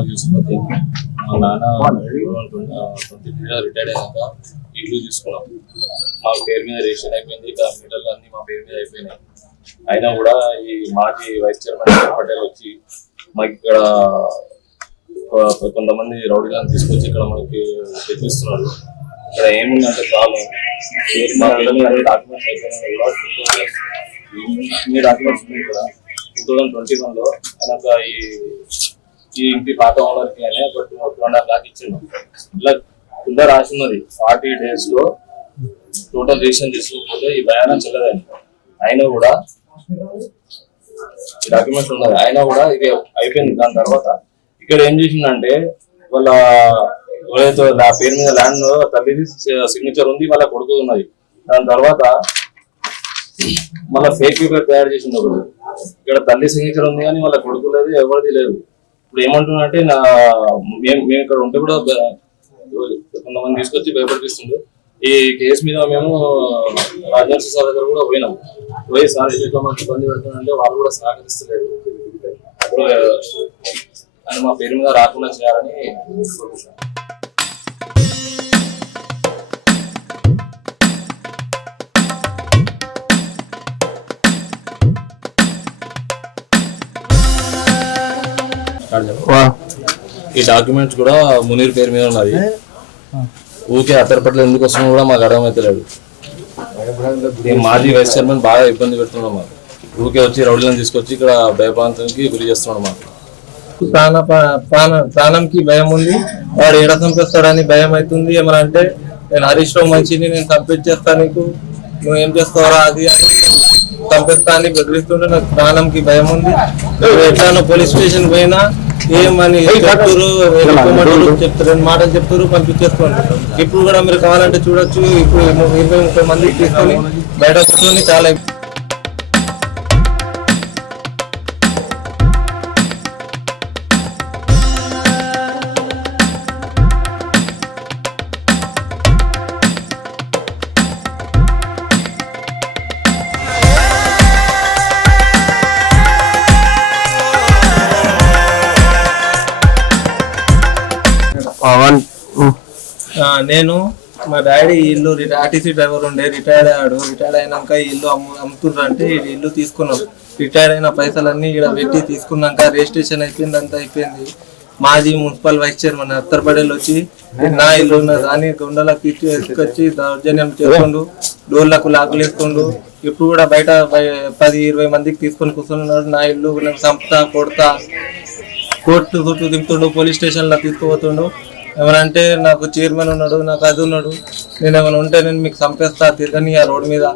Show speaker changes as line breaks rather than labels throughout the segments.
Cinema చూసుకుంటే మా నాన్న ట్వంటీ రిటైర్డ్ అయినాక ఇల్లు తీసుకున్నాం మా పేరు మీద రిజిస్టర్ అయిపోయింది ఇక్కడ మీటర్లు అన్ని మా పేరు మీద అయిపోయినాయి. అయినా కూడా ఈ మాజీ వైస్ చైర్మన్ పటేల్ వచ్చి మాకు ఇక్కడ కొంతమంది రౌడీలను తీసుకొచ్చి ఇక్కడ మనకి తెప్పిస్తున్నారు. ఇక్కడ ఏముందంటే ప్రాబ్లం మా పిల్లలు అన్ని డాక్యుమెంట్స్ అయిపోయినాయి కూడా. ఇన్ని డాక్యుమెంట్స్ ఉన్నాయి ఇక్కడ టూ థౌసండ్ ట్వంటీ వన్లో ఆయన ఈ ఈ ఇంటి పాత ఓనర్ ఒక టూ అండ్ హాఫ్ లాక్ ఇచ్చిండు. ఇలా కింద రాసి ఫార్టీ డేస్లో టోటల్ రిజిస్ట్రేషన్ చేసుకోకపోతే ఈ భయానం చెల్లదని. అయినా కూడా డాక్యుమెంట్స్ ఉన్నది. అయినా కూడా ఇది అయిపోయింది. దాని తర్వాత ఇక్కడ ఏం చేసిందంటే వాళ్ళ ఎవరైతే నా పేరు మీద ల్యాండ్ తల్లిది సిగ్నేచర్ ఉంది వాళ్ళ కొడుకు ఉన్నది. దాని తర్వాత మళ్ళీ ఫేక్ పేపర్ తయారు చేసింది ఒకటి ఇక్కడ తల్లి సిగ్నేచర్ ఉంది కానీ వాళ్ళ కొడుకు లేదు ఎవరిది లేదు. ఇప్పుడు ఏమంటున్నా అంటే నా మేము మేము ఇక్కడ ఉంటే కూడా కొంతమంది తీసుకొచ్చి భయపడిపిస్తుండ్రు. ఈ కేసు మీద మేము రాజర్షి సార్ దగ్గర కూడా పోయినాం. పోయి సార్ ఇట్లా మాకు ఇబ్బంది పెడుతుందంటే వాళ్ళు కూడా సహకరిస్తలేరు. అప్పుడు ఆయన మా పేరు మీద రాకుండా చేయాలని కోరుకుంటున్నాను ఈ డాక్యుమెంట్స్ కూడా మునీర్ పేరు మీద ఉన్నది ఊకే అత్తరపట్ల ఎందుకు వస్తున్నా కూడా మాకు అర్థమైతలేదు. ఈ మాజీ వైస్ చైర్మన్ బాగా ఇబ్బంది పెడుతున్నాడు మాకు. ఊకే వచ్చి రౌడీలను తీసుకొచ్చి ఇక్కడ భయప్రాంతానికి గురి చేస్తున్నాడు మాకు.
ప్రాణ ప్రాణ ప్రాణంకి భయం ఉంది. వాడు ఎడ చంపేస్తాడని భయం అవుతుంది. ఏమన్నా అంటే నేను హరీష్ రావు మంచిని నేను చంపించేస్తా నీకు. నువ్వు ఏం చేస్తావరా అది అని చంపేస్తా అని బెదిరిస్తుంటే నాకు ప్రాణంకి భయం ఉంది. ఎట్లానో పోలీస్ స్టేషన్ పోయినా ఏమని చెప్తారు చెప్తారు మాటలు చెప్తారు పంపించేసుకోండి ఇప్పుడు కూడా మీరు కావాలంటే చూడొచ్చు ఇప్పుడు ఇరవై ముప్పై మందికి తీసుకొని బయట కూర్చొని చాలా నేను మా డాడీ ఇల్లు ఆర్టీసీ డ్రైవర్ ఉండే రిటైర్డ్ అయ్యాడు. రిటైర్డ్ అయినాక ఇల్లు అమ్ము అమ్ముతుండ్రు అంటే ఈ ఇల్లు తీసుకున్నాం. రిటైర్ అయిన పైసలన్నీ ఇక్కడ పెట్టి తీసుకున్నాక రిజిస్ట్రేషన్ అయిపోయింది అంతా అయిపోయింది. మాజీ మున్సిపల్ వైస్ చైర్మన్ అత్తర్ వచ్చి నా ఇల్లు ఉన్న అని గుండెలకు ఇచ్చి ఎత్తుకొచ్చి దౌర్జన్యం చేసుకుండు డోర్లకు లాకులు వేసుకుండు ఇప్పుడు కూడా బయట పది ఇరవై మందికి తీసుకొని కూర్చున్నాడు. నా ఇల్లు నేను చంపుతా కొడతా కోర్టు చుట్టూ దింపుతుండు పోలీస్ స్టేషన్లో తీసుకుపోతుండు. ఏమనంటే నాకు చైర్మన్ ఉన్నాడు నాకు అది ఉన్నాడు. నేను ఏమైనా ఉంటే నేను మీకు చంపేస్తా తిరగని ఆ రోడ్ మీద.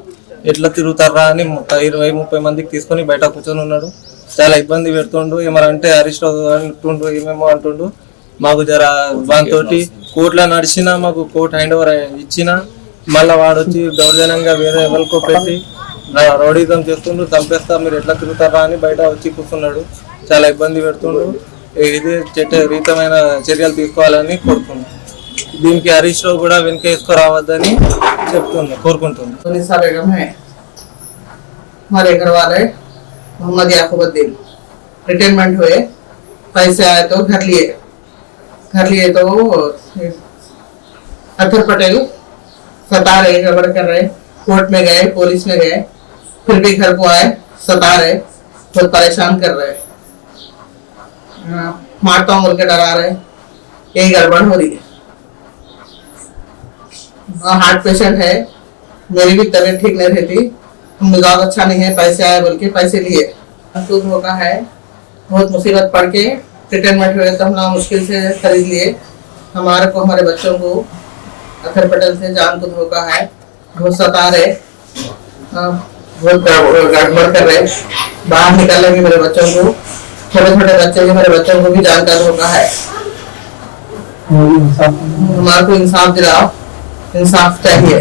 ఎట్లా తిరుగుతారా అని ఇరవై ముప్పై మందికి తీసుకొని బయట కూర్చొని ఉన్నాడు. చాలా ఇబ్బంది పెడుతుండు. ఏమనంటే అరెస్ట్ అంటుండు ఏమేమో అంటుండు. మాకు జర దాంతో కోర్టులో నడిచినా మాకు కోర్టు హ్యాండ్ ఓవర్ ఇచ్చినా మళ్ళీ వాడు వచ్చి దౌర్జన్యంగా వేరే ఎవరికో పెట్టి రౌడీజం చేస్తుండు చంపేస్తా మీరు ఎట్లా తిరుగుతారా అని బయట వచ్చి కూర్చున్నాడు. చాలా ఇబ్బంది పెడుతుండు. ఇది చట్టరీతమైన చర్యలు తీసుకోవాలని కోరుకుంటున్నాను దీనికి హరీష్ రావు కూడా వెనుక వేసుకురావద్దని చెప్తున్నా కోరుకుంటున్నాను
उन्नीसा बेगम है हमारे घर वाले मोहम्मद याकूबुद्दीन रिटायरमेंट हुए पैसे आए तो घर लिए घर लिए तो अतर पटेल सता रहे गड़बड़ कर रहे कोर्ट में गए पुलिस में गए फिर भी घर को आए सता रहे बहुत परेशान कर रहे हाँ, मारता हूँ बोल के डरा रहे यही गड़बड़ हो रही है। हार्ट पेशेंट है। मेरी भी तबीयत ठीक नहीं रहती। मिजाज अच्छा नहीं है पैसे आए बोल के पैसे लिए। तो धोखा है। बहुत मुसीबत पड़ के रिटायरमेंट हुए तो हम लोग मुश्किल से खरीद लिए। हमारे को हमारे बच्चों को अखर पटल से जान को धोखा है। बहुत सता रहे हाँ, बहुत गड़बड़ कर रहे बाहर निकालेंगे मेरे बच्चों को। छोटे छोटे बच्चे हमारे मेरे बच्चों को भी जानकार होना है। हमारे को इंसाफ दिलाओ इंसाफ चाहिए।